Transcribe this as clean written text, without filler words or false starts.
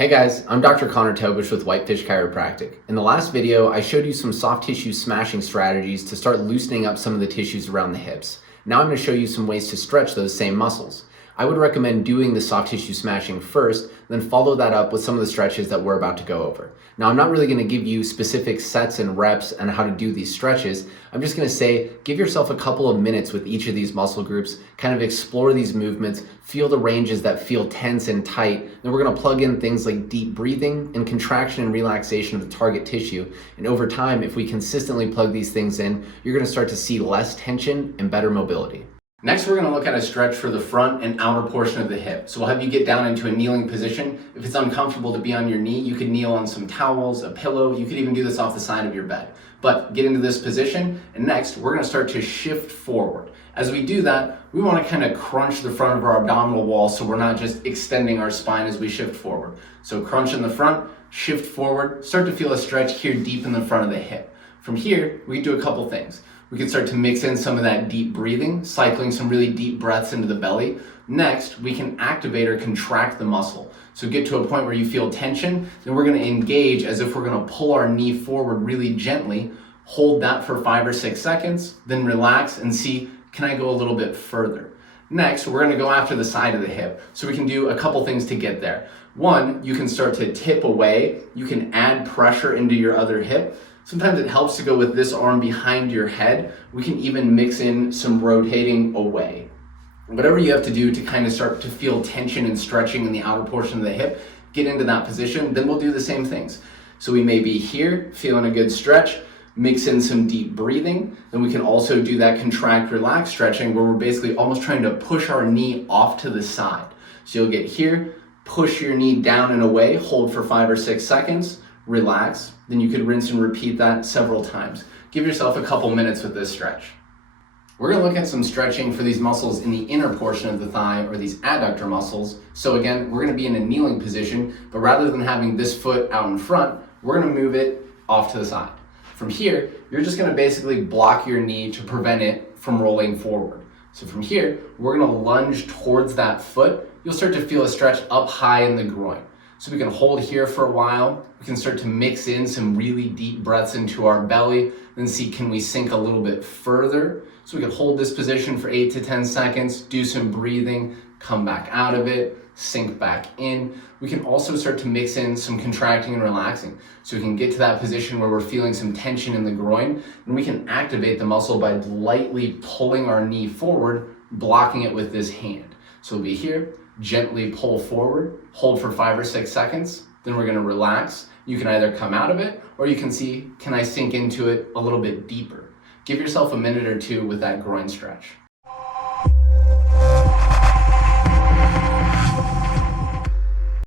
Hey guys, I'm Dr. Tobisch with Whitefish Chiropractic. In the last video, I showed you some soft tissue smashing strategies to start loosening up some of the tissues around the hips. Now I'm going to show you some ways to stretch those same muscles. I would recommend doing the soft tissue smashing first, then follow that up with some of the stretches that we're about to go over. Now I'm not really going to give you specific sets and reps and how to do these stretches. I'm just going to say, give yourself a couple of minutes with each of these muscle groups, kind of explore these movements, feel the ranges that feel tense and tight. Then we're going to plug in things like deep breathing and contraction and relaxation of the target tissue. And over time, if we consistently plug these things in, you're going to start to see less tension and better mobility. Next, we're going to look at a stretch for the front and outer portion of the hip. So we'll have you get down into a kneeling position. If it's uncomfortable to be on your knee, you could kneel on some towels, a pillow. You could even do this off the side of your bed. But get into this position, and next, we're going to start to shift forward. As we do that, we want to kind of crunch the front of our abdominal wall so we're not just extending our spine as we shift forward. So crunch in the front, shift forward, start to feel a stretch here deep in the front of the hip. From here, we can do a couple things. We can start to mix in some of that deep breathing, cycling some really deep breaths into the belly. Next, we can activate or contract the muscle. So get to a point where you feel tension, then we're going to engage as if we're going to pull our knee forward really gently, hold that for 5 or 6 seconds, then relax and see, can I go a little bit further? Next, we're going to go after the side of the hip. So we can do a couple things to get there. One, you can start to tip away. You can add pressure into your other hip. Sometimes it helps to go with this arm behind your head. We can even mix in some rotating away. Whatever you have to do to kind of start to feel tension and stretching in the outer portion of the hip, get into that position, then we'll do the same things. So we may be here, feeling a good stretch, mix in some deep breathing. Then we can also do that contract, relax stretching where we're basically almost trying to push our knee off to the side. So you'll get here, push your knee down and away, hold for 5 or 6 seconds, relax. Then you could rinse and repeat that several times. Give yourself a couple minutes with this stretch. We're going to look at some stretching for these muscles in the inner portion of the thigh, or these adductor muscles. So again, we're going to be in a kneeling position, but rather than having this foot out in front, we're going to move it off to the side. From here, you're just going to basically block your knee to prevent it from rolling forward. So from here, we're going to lunge towards that foot. You'll start to feel a stretch up high in the groin. So we can hold here for a while. We can start to mix in some really deep breaths into our belly, then see, can we sink a little bit further? So we can hold this position for 8 to 10 seconds, do some breathing, come back out of it, sink back in. We can also start to mix in some contracting and relaxing. So we can get to that position where we're feeling some tension in the groin, and we can activate the muscle by lightly pulling our knee forward, blocking it with this hand. So we'll be here, gently pull forward, hold for 5 or 6 seconds, then we're going to relax. You can either come out of it, or you can see, can I sink into it a little bit deeper? Give yourself a minute or two with that groin stretch.